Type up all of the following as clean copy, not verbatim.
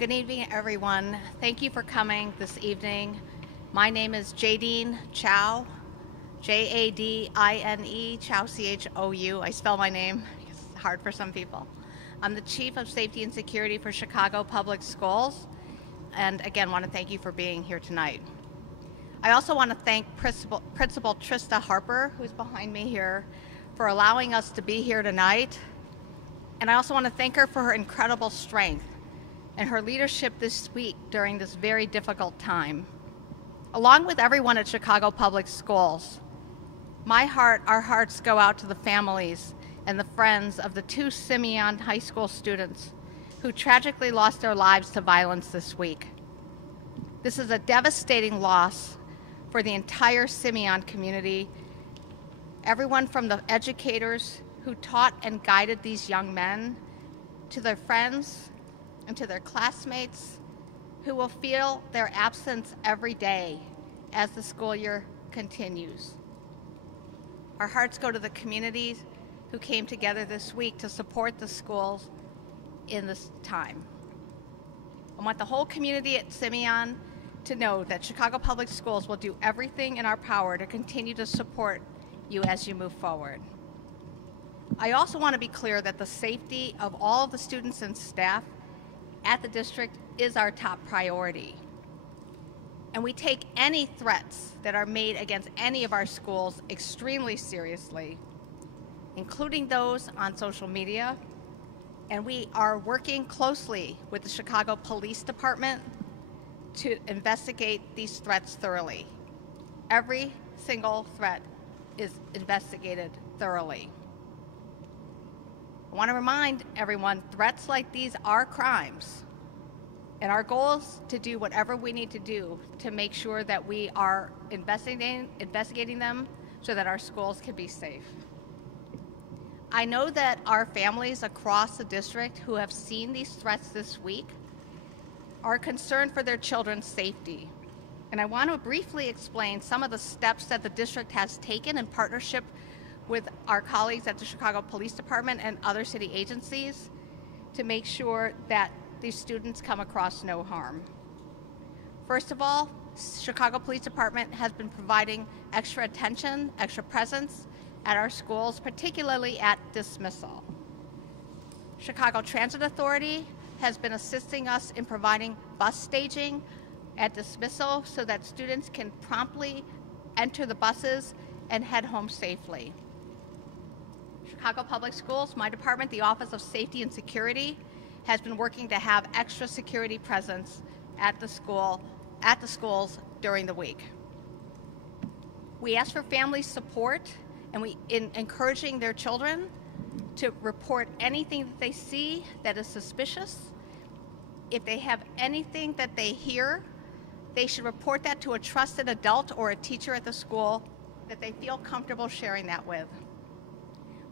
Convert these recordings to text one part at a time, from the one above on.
Good evening, everyone. Thank you for coming this evening. My name is Jadine Chow, Jadine, Chow, Chou. I spell my name. It's hard for some people. I'm the Chief of Safety and Security for Chicago Public Schools, and again, want to thank you for being here tonight. I also want to thank Principal Trista Harper, who's behind me here, for allowing us to be here tonight. And I also want to thank her for her incredible strength and her leadership this week during this very difficult time. Along with everyone at Chicago Public Schools, our hearts go out to the families and the friends of the two Simeon High School students who tragically lost their lives to violence this week. This is a devastating loss for the entire Simeon community, everyone from the educators who taught and guided these young men, to their friends and to their classmates who will feel their absence every day as the school year continues. Our hearts go to the communities who came together this week to support the schools in this time. I want the whole community at Simeon to know that Chicago Public Schools will do everything in our power to continue to support you as you move forward. I also want to be clear that the safety of all of the students and staff at the district is our top priority. And we take any threats that are made against any of our schools extremely seriously, including those on social media. And we are working closely with the Chicago Police Department to investigate these threats thoroughly. Every single threat is investigated thoroughly. I want to remind everyone, threats like these are crimes. And our goal is to do whatever we need to do to make sure that we are investigating them so that our schools can be safe. I know that our families across the district who have seen these threats this week are concerned for their children's safety. And I want to briefly explain some of the steps that the district has taken in partnership with our colleagues at the Chicago Police Department and other city agencies to make sure that these students come across no harm. First of all, Chicago Police Department has been providing extra attention, extra presence at our schools, particularly at dismissal. Chicago Transit Authority has been assisting us in providing bus staging at dismissal so that students can promptly enter the buses and head home safely. Chicago Public Schools, my department, the Office of Safety and Security, has been working to have extra security presence at the schools during the week. We ask for family support and in encouraging their children to report anything that they see that is suspicious. If they have anything that they hear, they should report that to a trusted adult or a teacher at the school that they feel comfortable sharing that with.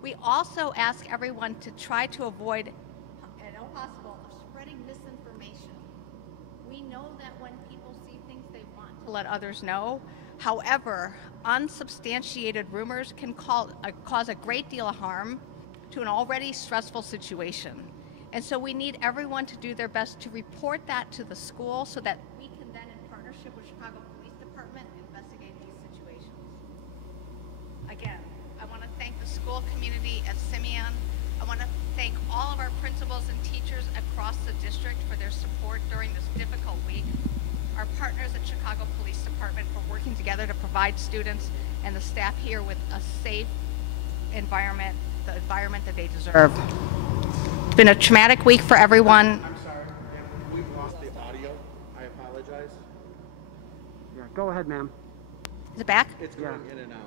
We also ask everyone to try to avoid, at all possible, of spreading misinformation. We know that when people see things, they want to let others know. However, unsubstantiated rumors can cause a great deal of harm to an already stressful situation. And so we need everyone to do their best to report that to the school so that we can then, in partnership with Chicago Police Department, investigate these situations. Again, I want to thank the school community at Simeon. I want to thank all of our principals and teachers across the district for their support during this difficult week. Our partners at Chicago Police Department for working together to provide students and the staff here with a safe environment, the environment that they deserve. It's been a traumatic week for everyone. I'm sorry, we've lost the audio. I apologize. Yeah, go ahead, ma'am. Is it back? It's going in and out.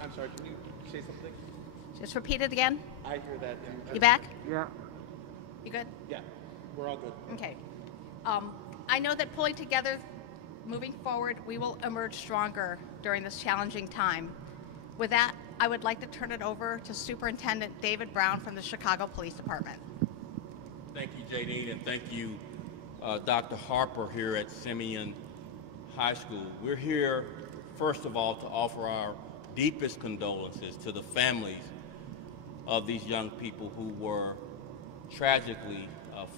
I'm sorry, can you say something? Just repeat it again. I hear that. You back? Yeah. You good? Yeah, we're all good. Okay. I know that pulling together, moving forward, we will emerge stronger during this challenging time. With that, I would like to turn it over to Superintendent David Brown from the Chicago Police Department. Thank you, Jadine, and thank you, Dr. Harper here at Simeon High School. We're here, first of all, to offer our deepest condolences to the families of these young people who were tragically,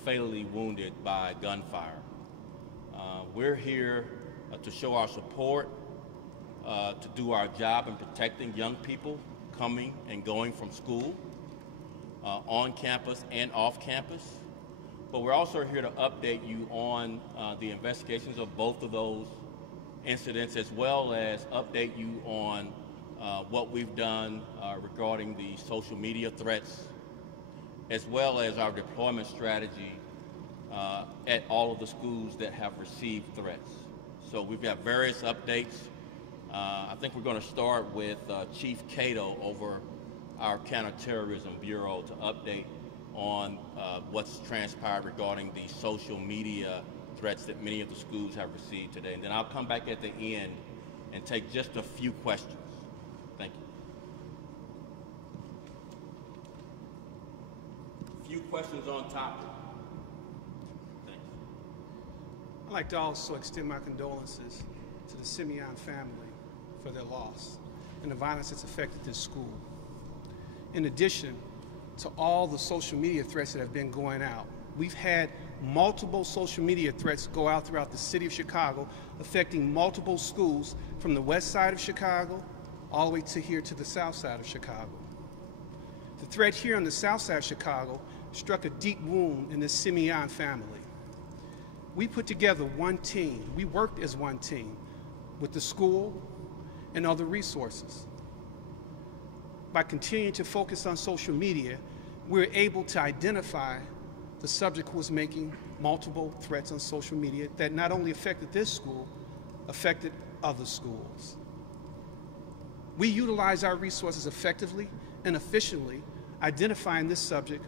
fatally wounded by gunfire. We're here to show our support, to do our job in protecting young people coming and going from school, on campus and off campus. But we're also here to update you on the investigations of both of those incidents, as well as update you on what we've done regarding the social media threats, as well as our deployment strategy at all of the schools that have received threats. So we've got various updates. I think we're going to start with Chief Cato over our Counterterrorism Bureau to update on what's transpired regarding the social media threats that many of the schools have received today. And then I'll come back at the end and take just a few questions. Thank you. A few questions on topic. Thank you. I'd like to also extend my condolences to the Simeon family for their loss and the violence that's affected this school. In addition to all the social media threats that have been going out, we've had multiple social media threats go out throughout the city of Chicago, affecting multiple schools from the west side of Chicago all the way to here to the south side of Chicago. The threat here on the south side of Chicago struck a deep wound in the Simeon family. We put together one team. We worked as one team with the school and other resources. By continuing to focus on social media, we're able to identify the subject who was making multiple threats on social media that not only affected this school, affected other schools. We utilize our resources effectively and efficiently, identifying this subject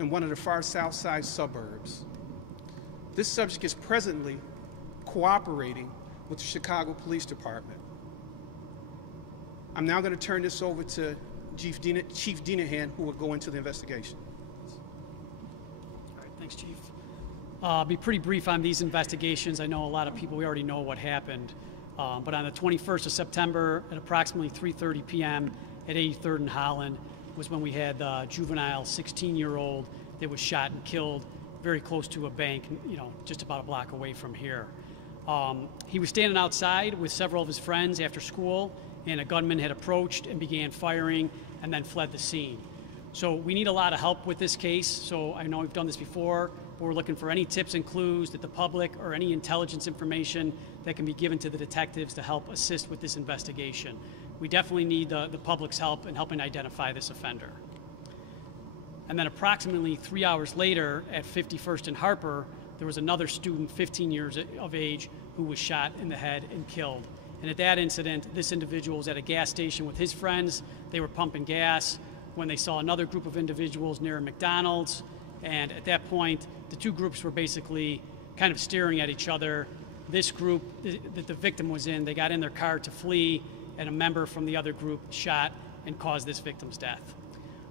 in one of the far south side suburbs. This subject is presently cooperating with the Chicago Police Department. I'm now going to turn this over to Chief Dinahan, who will go into the investigation. All right, thanks, Chief. I'll be pretty brief on these investigations. I know a lot of people, we already know what happened. But on the 21st of September at approximately 3:30 p.m. at 83rd and Holland was when we had the juvenile 16-year-old that was shot and killed very close to a bank, just about a block away from here. He was standing outside with several of his friends after school, and a gunman had approached and began firing and then fled the scene. So we need a lot of help with this case. So I know we've done this before, but we're looking for any tips and clues that the public or any intelligence information that can be given to the detectives to help assist with this investigation. We definitely need the public's help in helping identify this offender. And then approximately 3 hours later at 51st and Harper, there was another student, 15 years of age, who was shot in the head and killed. And at that incident, this individual was at a gas station with his friends. They were pumping gas when they saw another group of individuals near a McDonald's. And at that point, the two groups were basically kind of staring at each other. This group that the victim was in, they got in their car to flee, and a member from the other group shot and caused this victim's death.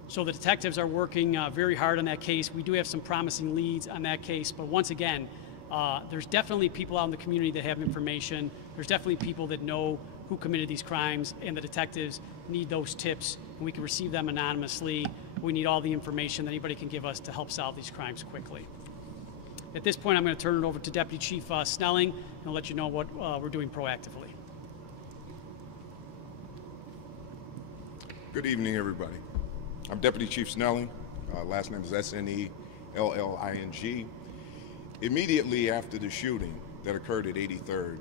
So the detectives are working very hard on that case. We do have some promising leads on that case, but once again, there's definitely people out in the community that have information. There's definitely people that know who committed these crimes, and the detectives need those tips, and we can receive them anonymously. We need all the information that anybody can give us to help solve these crimes quickly. At this point, I'm going to turn it over to Deputy Chief Snelling, and I'll let you know what we're doing proactively. Good evening, everybody. I'm Deputy Chief Snelling. Last name is S-N-E-L-L-I-N-G. Immediately after the shooting that occurred at 83rd,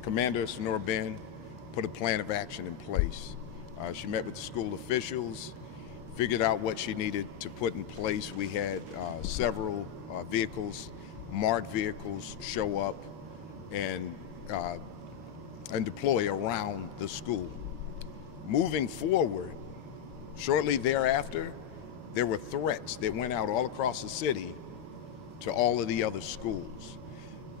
Commander Sonora Ben put a plan of action in place. She met with the school officials, figured out what she needed to put in place. We had several vehicles, marked vehicles, show up and deploy around the school. Moving forward, shortly thereafter, there were threats that went out all across the city to all of the other schools.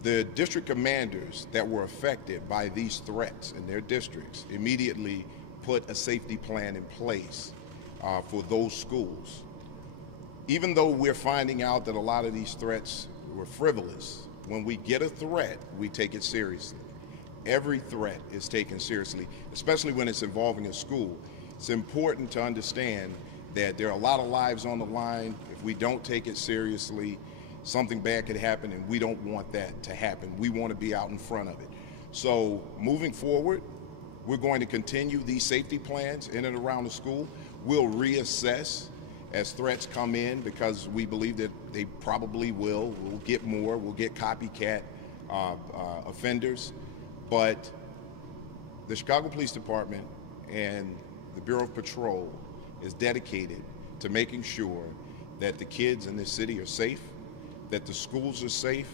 The district commanders that were affected by these threats in their districts immediately put a safety plan in place for those schools. Even though we're finding out that a lot of these threats were frivolous, when we get a threat, we take it seriously. every threat is taken seriously, especially when it's involving a school. It's important to understand that there are a lot of lives on the line. If we don't take it seriously, something bad could happen, and we don't want that to happen. We want to be out in front of it. So moving forward, we're going to continue these safety plans in and around the school. We'll reassess as threats come in, because we believe that they probably will. We'll get more. We'll get copycat offenders. But the Chicago Police Department and the Bureau of Patrol is dedicated to making sure that the kids in this city are safe, that the schools are safe,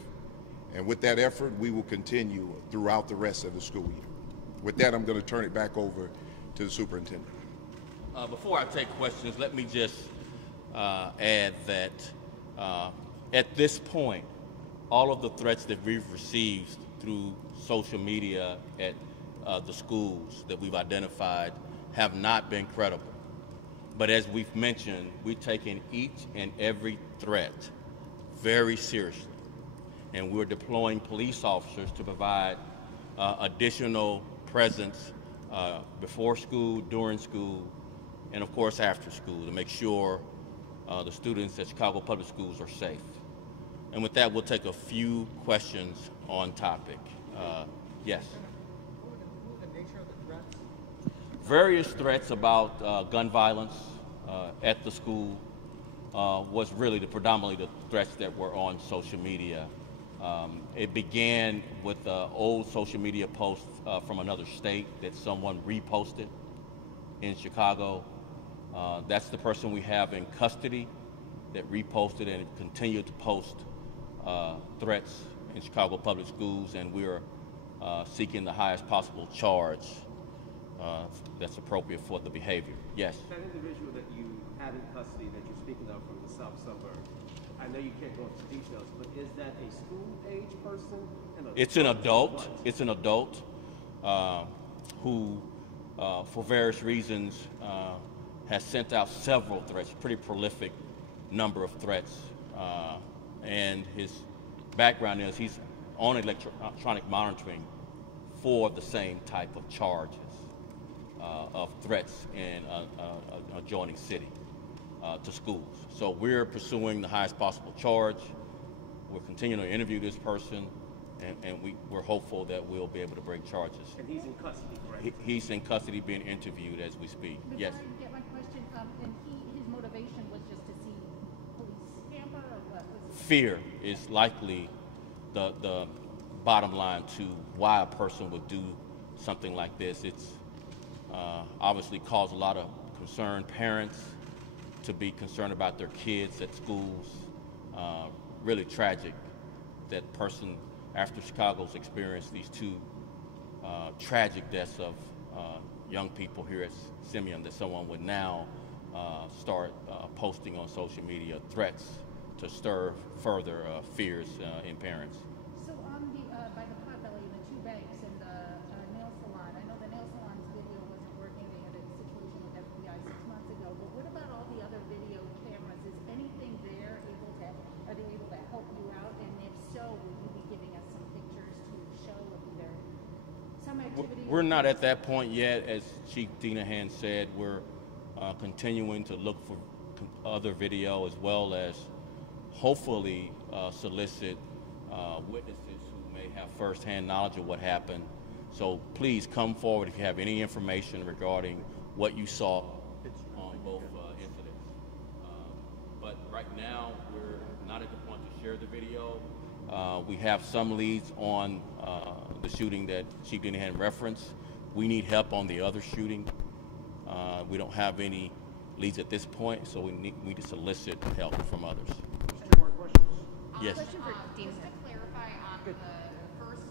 and with that effort, we will continue throughout the rest of the school year. With that, I'm going to turn it back over to the superintendent. Before I take questions, let me just add that at this point, all of the threats that we've received through social media at the schools that we've identified have not been credible. But as we've mentioned, we've taken each and every threat very seriously, and we're deploying police officers to provide additional presence before school, during school, and of course after school, to make sure the students at Chicago Public Schools are safe. And with that, we'll take a few questions on topic. Yes. What was the nature of the threats? Various threats about gun violence at the school was really predominantly the threats that were on social media. It began with an old social media post from another state that someone reposted in Chicago. That's the person we have in custody that reposted and continued to post threats in Chicago Public Schools, and we're seeking the highest possible charge that's appropriate for the behavior. Yes? That individual that you have in custody that you're speaking of from the south suburb, I know you can't go into details, but is that a school-age person? It's an adult. It's an adult who, for various reasons, has sent out several threats, pretty prolific number of threats. And his background is he's on electronic monitoring for the same type of charges of threats in an adjoining city to schools. So we're pursuing the highest possible charge. We're continuing to interview this person, and we're hopeful that we'll be able to bring charges. And he's in custody, correct? He's in custody being interviewed as we speak. Yes. Before I get my question, and his motivation was just to see police scamper, or what was it? Fear is likely the bottom line to why a person would do something like this. It's obviously caused a lot of concern. Parents to be concerned about their kids at schools. Really tragic that person, after Chicago's experienced these two tragic deaths of young people here at Simeon, that someone would now start posting on social media threats to stir further fears in parents. So on the by the Potbelly, the two banks and the nail salon, I know the nail salon's video wasn't working. They had a situation with FBI 6 months ago. But what about all the other video cameras? Is anything there are they able to help you out? And if so, will you be giving us some pictures to show of either some activity? We're not at that point yet. As Chief Dinahan said, we're continuing to look for other video, as well as hopefully solicit witnesses who may have firsthand knowledge of what happened. So please come forward if you have any information regarding what you saw on both incidents. But right now, we're not at the point to share the video. We have some leads on the shooting that Chief Dinahan referenced. We need help on the other shooting. We don't have any leads at this point, so we need to solicit help from others. More questions? Yes. Just to clarify on the first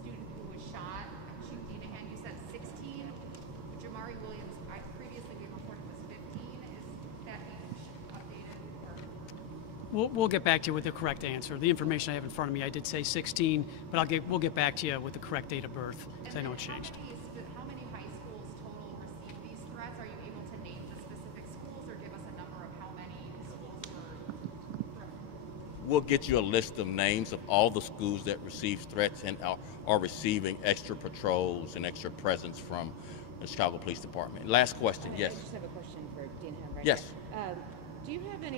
student who was shot, Chief Dinahan, you said 16. Jamari Williams, previously we reported was 15. Is that age updated? Or? We'll get back to you with the correct answer. The information I have in front of me, I did say 16, but we'll get back to you with the correct date of birth, because I know it changed. How many high schools total receive these threats? Are you able to name the specific schools or give us a number of how many schools were threatened? we'll get you a list of names of all the schools that receive threats and are receiving extra patrols and extra presence from the Chicago Police Department. Last question, yes. I just have a question for Dean Henry. Yes. Do you have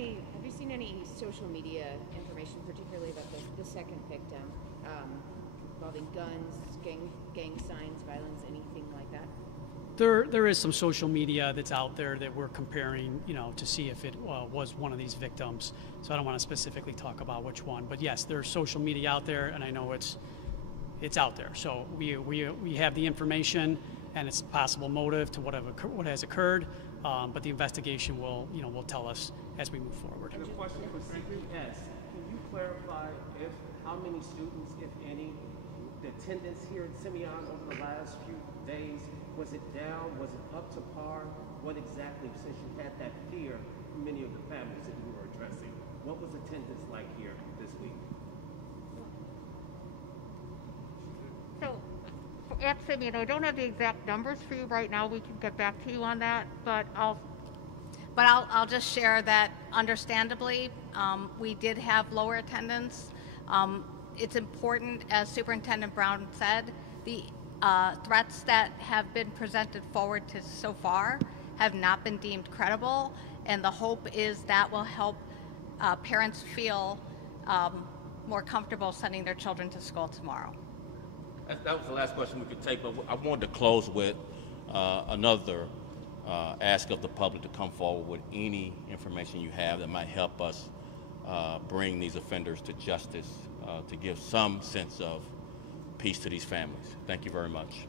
you seen any social media information, particularly about the second victim, involving guns, gang signs, violence, anything like that? There is some social media that's out there that we're comparing, to see if it was one of these victims. So I don't want to specifically talk about which one, but yes, there's social media out there, and I know it's out there. So we have the information and its possible motive to what has occurred, but the investigation will tell us as we move forward. And a question for CPS: can you clarify how many students, if any, the attendance here at Simeon over the last few days? Was it down? Was it up to par? What exactly, since you had that fear from many of the families that you were addressing, what was attendance like here this week? So, at Simeon, I don't have the exact numbers for you right now. We can get back to you on that, but I'll just share that, understandably, we did have lower attendance. It's important, as Superintendent Brown said, the threats that have been presented forward to so far have not been deemed credible, and the hope is that will help parents feel more comfortable sending their children to school tomorrow. That was the last question we could take, but I wanted to close with another ask of the public to come forward with any information you have that might help us bring these offenders to justice, to give some sense of peace to these families. Thank you very much.